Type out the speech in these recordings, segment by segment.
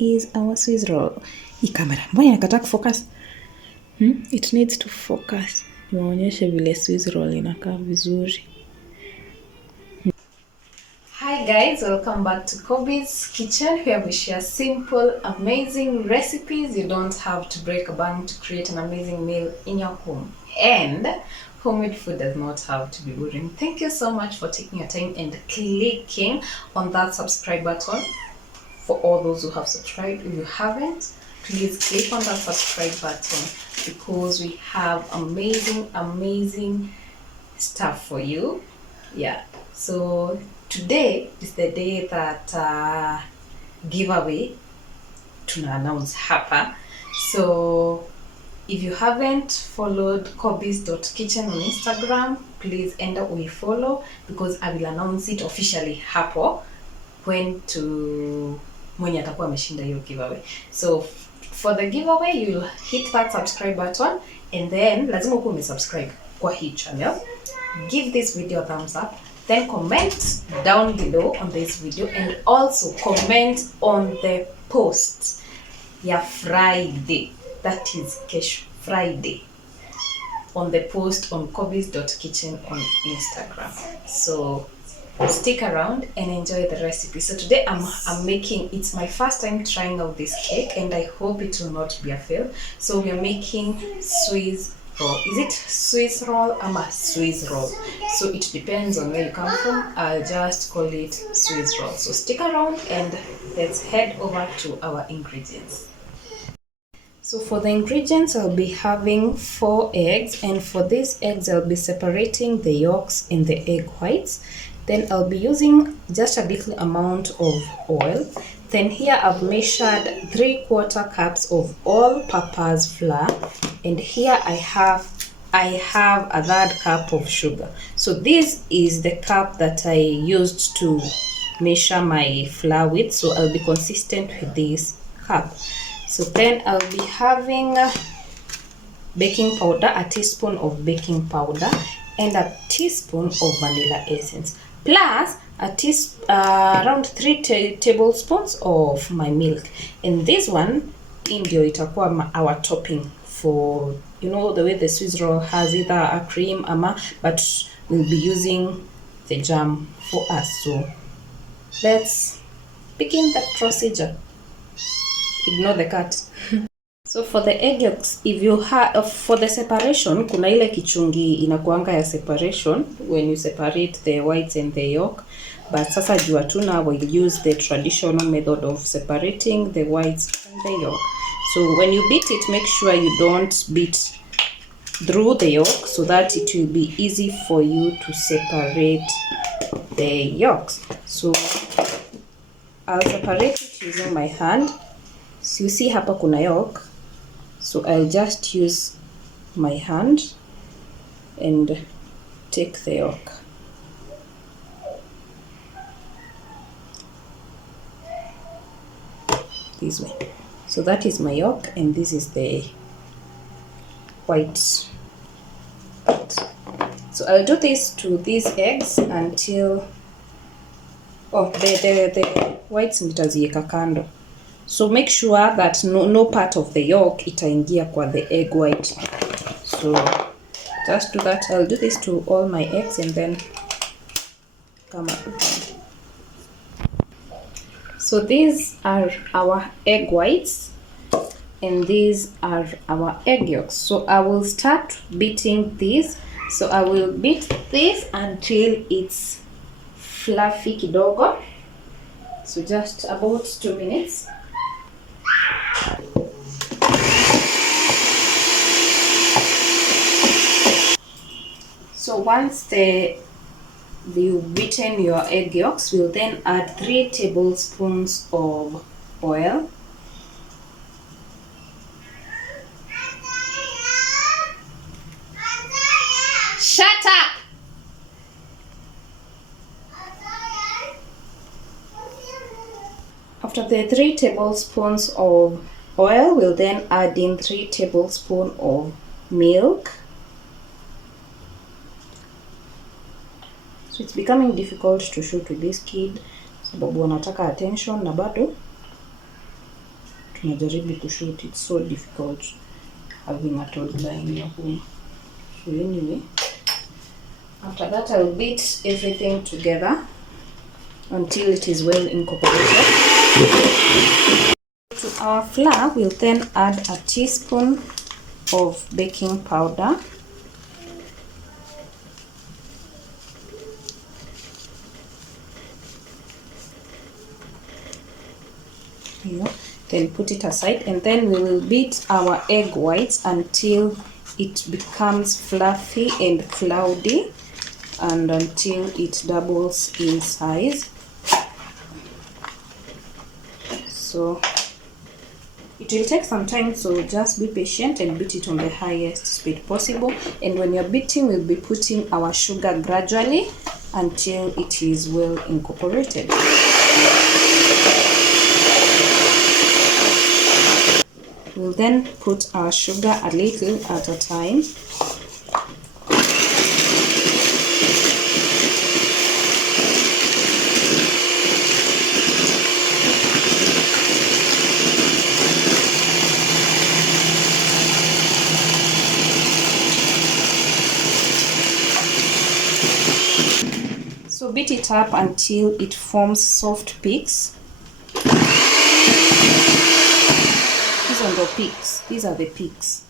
is our Swiss roll. Hii camera mbona inakataa kufocus? It needs to focus. Niwaonyeshe vile Swiss roll inakaa vizuri. Hi guys, welcome back to Kobe's Kitchen, where we share simple, amazing recipes. You don't have to break a bank to create an amazing meal in your home. And homemade food does not have to be boring. Thank you so much for taking your time and clicking on that subscribe button. For all those who have subscribed, if you haven't, please click on that subscribe button because we have amazing stuff for you. Yeah, so today is the day that giveaway tuna announce hapa. So if you haven't followed Kobe's.kitchen on Instagram, please enda uifollow because I will announce it officially hapo when to mwenye atakuwa ameshinda hiyo giveaway. So for the giveaway, you'll hit that subscribe button and then lazima uko umesubscribe kwa hii channel. Give this video a thumbs up, then comment down below on this video and also comment on the post ya Friday, that is kesho Friday, on the post on Kobe's.kitchen on Instagram. So stick around and enjoy the recipe. So today I'm making, it's my first time trying out this cake and I hope it will not be a fail. So we are making Swiss roll. Is it Swiss roll or Swiss roll? So it depends on where you come from. I'll just call it Swiss roll. So stick around and let's head over to our ingredients. So for the ingredients, I'll be having 4 eggs, and for these eggs I'll be separating the yolks and the egg whites. Then I'll be using just a little amount of oil. Then here I've measured 3/4 cups of all-purpose flour, and here I have a 1/3 cup of sugar. So this is the cup that I used to measure my flour with, so I'll be consistent with this cup. So then I'll be having baking powder, a teaspoon of baking powder, and a teaspoon of vanilla essence, plus around 3 tablespoons of my milk. And this one ndio itakuwa our topping for, you know, the way the Swiss roll has either a cream but we'll be using the jam for us. So let's begin the procedure. Ignore the cat. So for the egg yolks, if you have for the separation, kuna ile kichungi inakuanga ya separation when you separate the whites and the yolk. But sasa jua tuna will use the traditional method of separating the whites and the yolk. So when you beat it, make sure you don't beat through the yolk so that it will be easy for you to separate the yolks. So I'll separate it using my hand. So you see hapa kuna yolk, so I'll just use my hand and take the yolk. This way. So that is my yolk and this is the white part. So I'll do this to these eggs until the whites nitaziweka kando. So make sure that no part of the yolk itaingia kwa the egg white. So just do that. I'll do this to all my eggs and then come up with them. So these are our egg whites and these are our egg yolks. So I will start beating this. So I will beat this until it's fluffy kidogo. So just about 2 minutes. So once you've beaten your egg yolks, we'll then add 3 tablespoons of oil. Shut up! After the 3 tablespoons of oil, we'll then add in 3 tablespoons of milk. So it's becoming difficult to shoot with this kid sababu wanataka attention na bado tunajaribu kushoot. It's so difficult having a toddler in your home. So anyway, after that I will beat everything together until it is well incorporated. To our flour, we'll then add a teaspoon of baking powder. Then put it aside, and then we will beat our egg whites until it becomes fluffy and cloudy, and until it doubles in size. So it will take some time, so just be patient and beat it on the highest speed possible. And when you're beating, we'll be putting our sugar gradually until it is well incorporated. We'll then put our sugar a little at a time. So beat it up until it forms soft peaks. These are the peaks.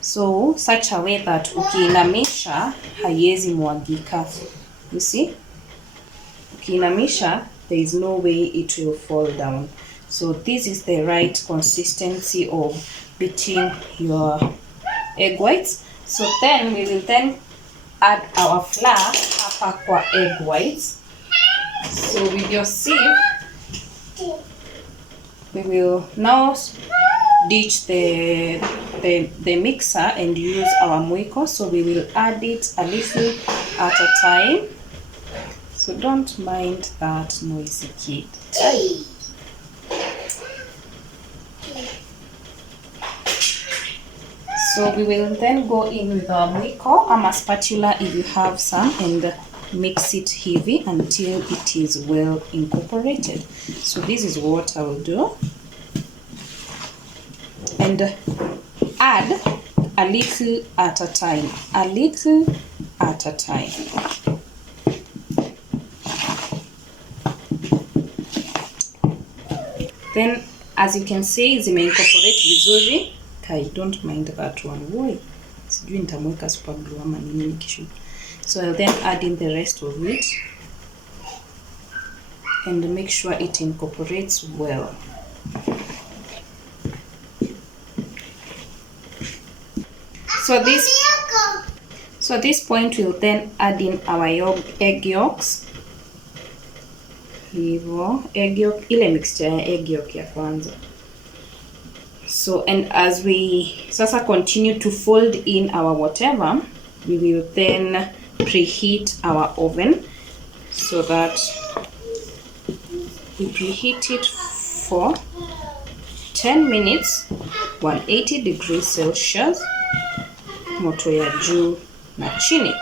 So such a way that ukiinamisha haiwezi mwagika. You see? Ukiinamisha, there is no way it will fall down. So this is the right consistency of beating your egg whites. So then we will then add our flour hapa kwa egg whites. So with your sieve, we will now ditch the mixer and use our mwiko. So we will add it a little at a time. So don't mind that noisy kid. So we will then go in with our mwiko or spatula if you have some, and mix it heavy until it is well incorporated. So this is what I will do. And add a little at a time, a little at a time. Then as you can see, zimeincorporate vizuri. I don't mind that one. Why? Sijui nitamweka super glue ama nini nikishoot. So I'll then add in the rest of it and make sure it incorporates well. So at this point we'll then add in our egg yolks. Hivyo egg yolk, ile mixture ya egg yolk ya kwanza. So and as we sasa continue to fold in our whatever, we will then preheat our oven so that we preheat it for 10 minutes, 180 degrees Celsius, moto ya juu na chini.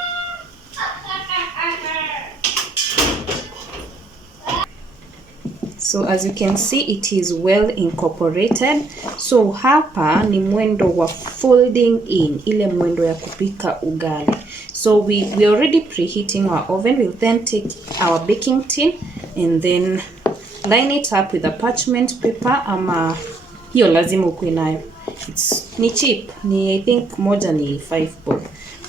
So as you can see, it is well incorporated. So hapa ni mwendo wa folding in, ile mwendo ya kupika ugali. So we already preheating our oven. We'll then take our baking tin and then line it up with a parchment paper, ama hiyo lazima ukuwe nayo. Ni cheap, I think moja ni 5 bob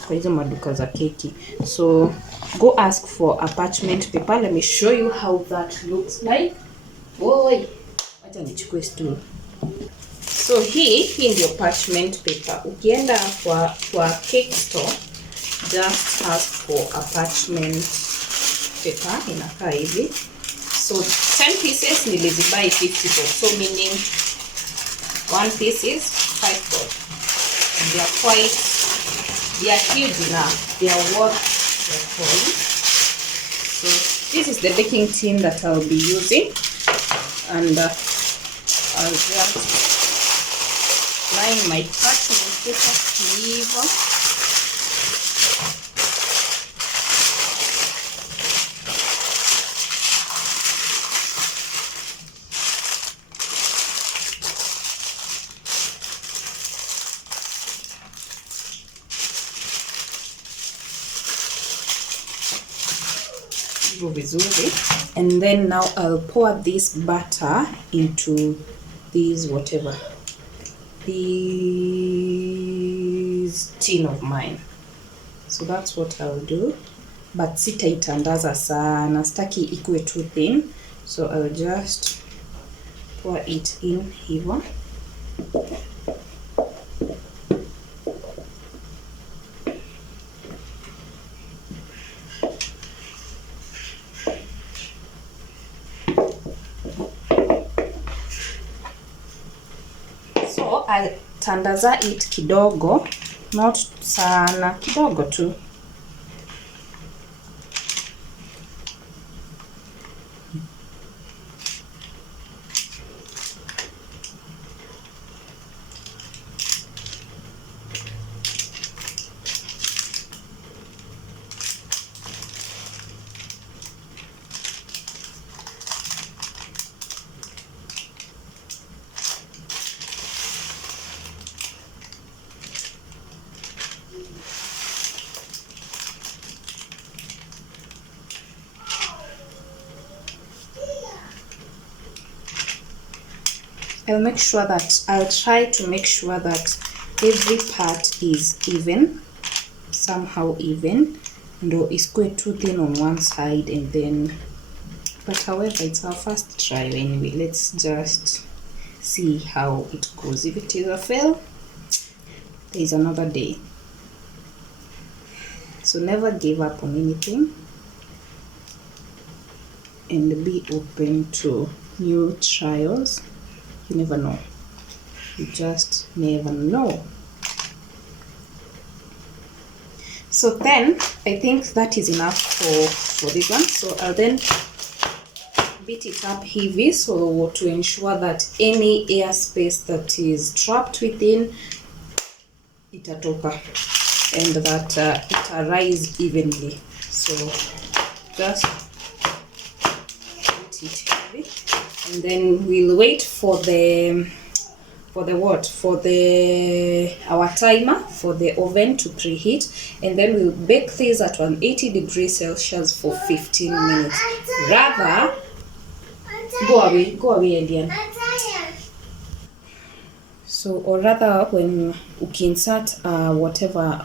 kwa hizo maduka za keki. So go ask for a parchment paper. Let me show you how that looks like. Boy, acha nichukue stool. So hii ndio parchment paper. Ukienda kwa cake store, just ask for a parchment paper. Inakaa hivi. So 10 pieces nilizibuy 50 bob. So meaning 1 piece is 5 bob. And they are huge enough. They are worth the coin. So this is the baking tin that I'll be using. And I'll just line my parchment paper here. hivyo vizuri. And then now I'll pour this butter into this whatever, this tin of mine. So that's what I'll do, but sitaitandaza sana, sitaki ikuwe too thin, so I'll just pour it in hivyo. So I'll tandaza it kidogo, not sana, kidogo tu. I'll try to make sure that every part is even, somehow even, and isikuwe too thin on one side, and then, but however, it's our first try anyway. Let's just see how it goes. If it is a fail, there is another day. So never give up on anything, and be open to new trials. You never know. You just never know. So then I think that is enough for this one. So I'll then beat it up heavy, so to ensure that any air space that is trapped within itatoka, and that it arise evenly. So just beat it heavy, and then we'll wait for our timer for the oven to preheat, and then we'll bake this at 180 degrees Celsius for 15 minutes. Rather, go away, Elian. So, or rather, when ukinsert whatever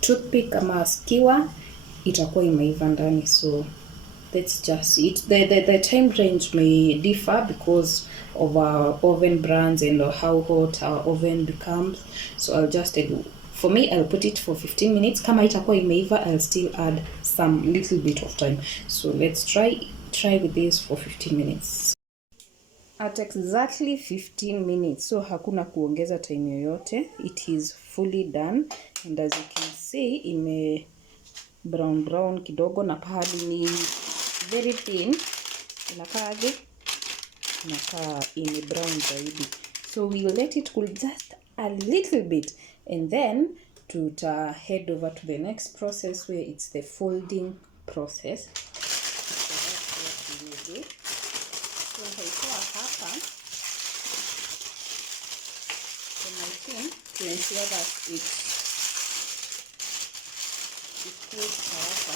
toothpick ama skewer, itakuwa imeiva ndani. So that's just it. The time range may differ because of our oven brands and how hot our oven becomes. So I'll just for me, I'll put it for 15 minutes. Kama itakuwa imeiva, I'll still add some little bit of time. So let's try with this for 15 minutes. At exactly 15 minutes, so hakuna kuongeza time yoyote. It is fully done, and as you can see, ime brown kidogo, na pahali ni very thin, inakaaje? Inakaa ime brown zaidi. So we'll let it cool just a little bit, and then to head over to the next process, where it's the folding process. So that's what we will do. So haitoa hapa the machine to ensure that it cools haraka.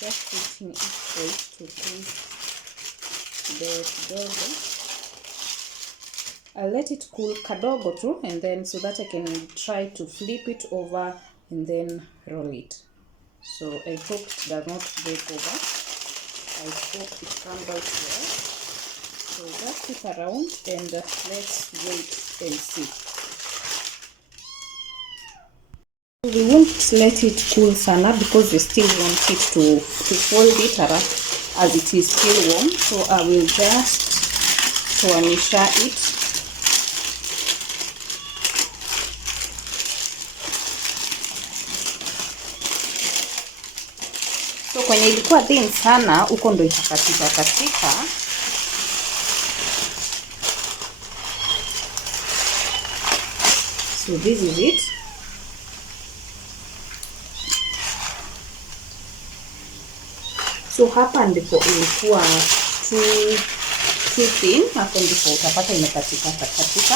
Just putting it straight to cool the kidogo. I'll let it cool kadogo too, and then so that I can try to flip it over and then roll it. So I hope it does not break over. I hope it comes out well. So just stick around and let's wait and see. We won't let it cool sana because we still want it to fold it as it is still warm. So I will just toanisha it. So kwenye ilikuwa thin sana, huko ndo itakatika katika. So this is it. So hapa ndipo ilikuwa too thin, hapo ndipo utapata imekatika katika.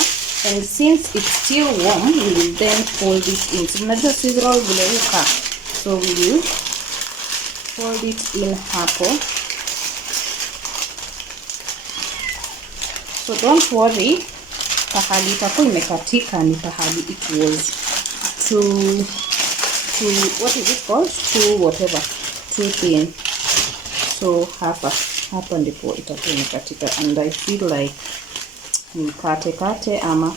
And since it's still warm, we will then fold it in. So unajua Swiss roll vile huka, so we will fold it in hapo. So don't worry, pahali itakuwa imekatika ni pahali it was too what is it called, too thin. So hapa ndipo itakuwa imekatika, and I feel like nikate ama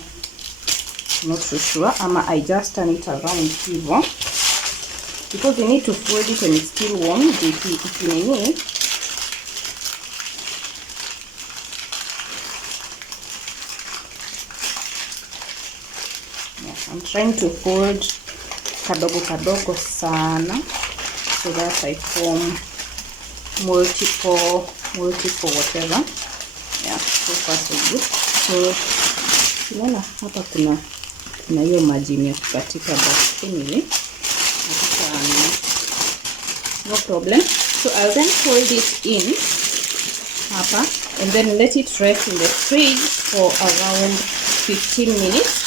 not so sure, ama I just turn it around hivyo, because you need to fold it when it's still warm. If you need, I'm trying to fold kadogo sana so that I form multiple whatever. Yeah, so far so good. So unaona hapa kuna hiyo maji imekatika, but anyway, no problem. So I'll then fold it in hapa and then let it rest in the fridge for around 15 minutes.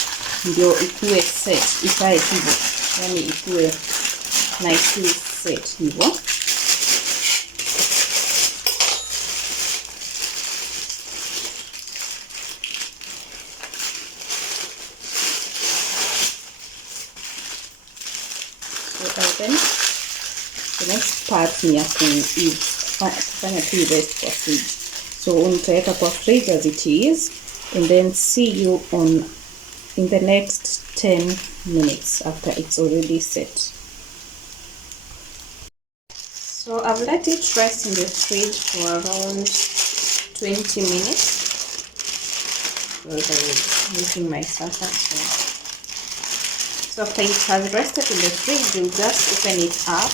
Ndio ikuwe set, ikae hivyo, yani ikuwe nicely set hivyo. Then the next part ni ya kufanya tu rest kwa fridge. So unitaweka kwa fridge as it is, and then see you in the next 10 minutes after it's already set. So I've let it rest in the fridge for around 20 minutes because I was making my supper. So after it has rested in the fridge, you'll just open it up.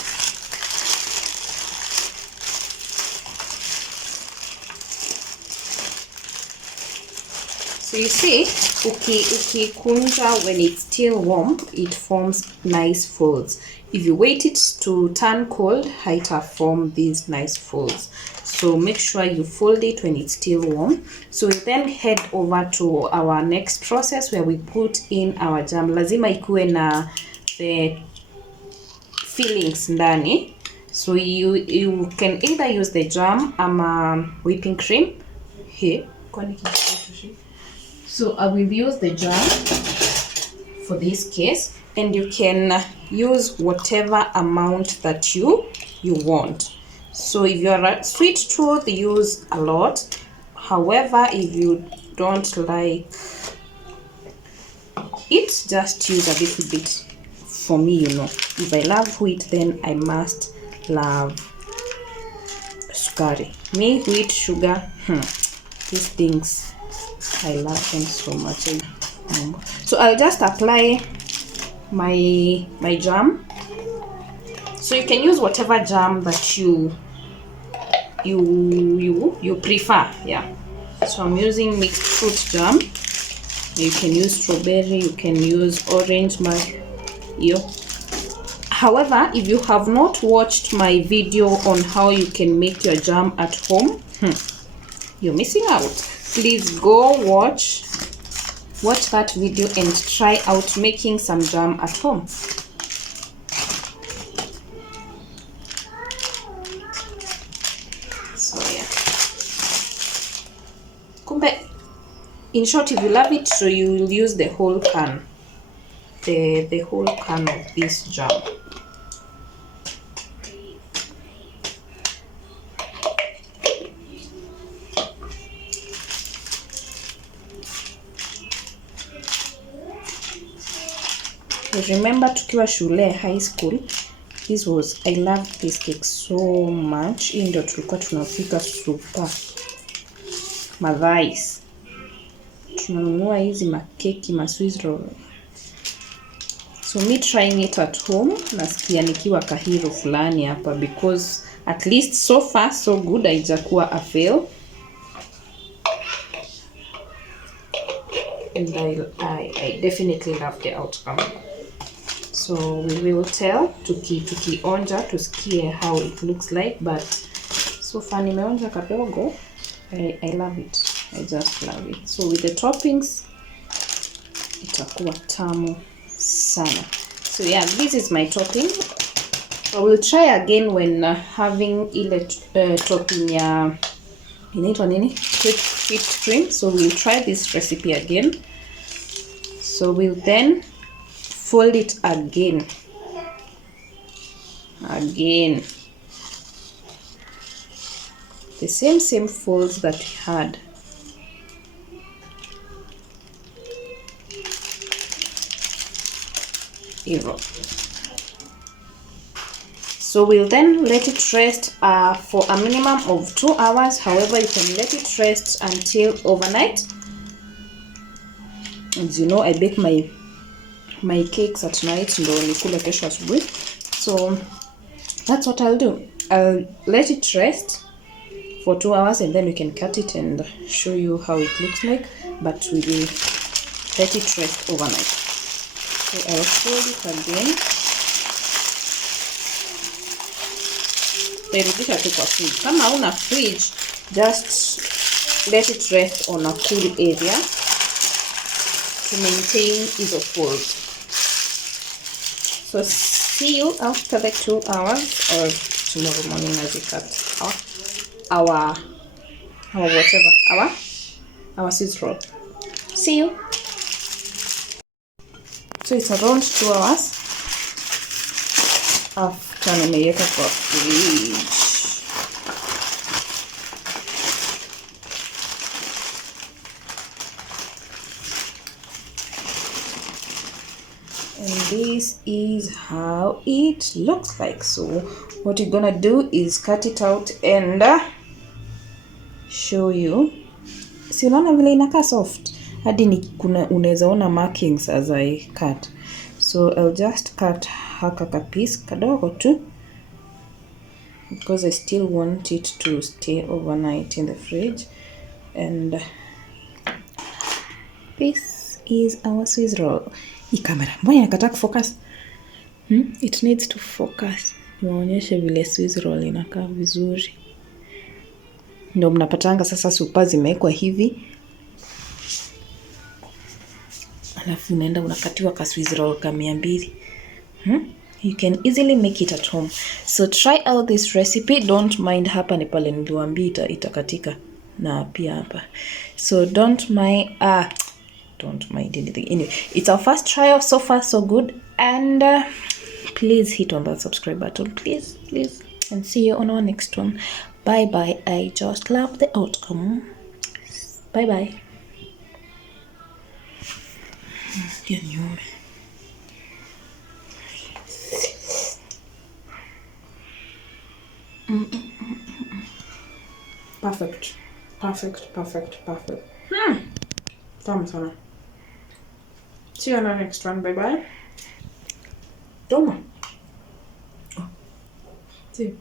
So you see, ukikunja when it's still warm, it forms nice folds. If you wait it to turn cold, it will form these nice folds. So make sure you fold it when it's still warm. So we then head over to our next process where we put in our jam. Lazima ikuwe na the fillings ndani. So you can either use the jam ama whipping cream. Here. So I will use the jam for this case, and you can use whatever amount that you want. So if you're a sweet tooth, use a lot. However, if you don't like it, just use a little bit. For me, you know, if I love wheat, then I must love sukari. Me, wheat, sugar, these things, I love them so much. So I'll just apply my jam. So you can use whatever jam that you prefer. Yeah. So I'm using mixed fruit jam. You can use strawberry, you can use orange, However, if you have not watched my video on how you can make your jam at home, you're missing out. Please go watch that video and try out making some jam at home. So yeah. Kumbe, in short, if you love it, so you will use the whole can. The whole can of this jam. Remember tukiwa shule high school, I loved this cake so much. Hii ndio tulikuwa tunapika super madhais. Tunanunua hizi makeki Swiss roll. So me trying it at home, nasikia nikiwa kahiro fulani hapa, because at least so far so good, haijakuwa a fail. And I definitely love the outcome. So we will tell tukionja tusikie how it looks like, but So far nimeonja kadogo. I love it. I just love it. So with the toppings itakuwa tamu sana. So yeah, this is my topping. I will try again when having ile topping ya inaitwa nini? Whipped cream. So we'll try this recipe again. So we'll then fold it again. The same folds that we had. Evil. So we'll then let it rest for a minimum of 2 hours. However, you can let it rest until overnight. As you know, I bake my cakes at night, ndo nikule kesho asubuhi. So that's what I'll do. I'll let it rest for 2 hours and then we can cut it and show you how it looks like, but we will let it rest overnight. So I'll fold it again. Tairudisha tu kwa fridge. Kama una fridge, just let it rest on a cool area to maintain hizo folds. So see you after the 2 hours or tomorrow morning as we cut our Swiss roll. See you. So it's around 2 hours after nimeweka kwa fridge. And this is how it looks like. So what you're gonna do is cut it out and show you. Si unaona vile inakaa soft? Hadi ni unaweza ona markings as I cut. So I'll just cut haka piece kadogo tu because I still want it to stay overnight in the fridge. And this is our Swiss roll. Hii camera mbona inakataa kufocus? It needs to focus. Niwaonyeshe vile Swiss roll inakaa vizuri. Ndio mnapatanga sasa super zimewekwa hivi. Alafu unaenda unakatiwa ka Swiss roll ka 200. You can easily make it at home. So try out this recipe. Don't mind hapa ni pale niliwaambia itakatika na pia hapa. So don't mind anything. Anyway, it's our first trial. So far so good. And please hit on that subscribe button. Please. And see you on our next one. Bye bye. I just love the outcome. Bye bye. Perfect. Tamu sana. See you on our next one. Bye bye. Toma. See you.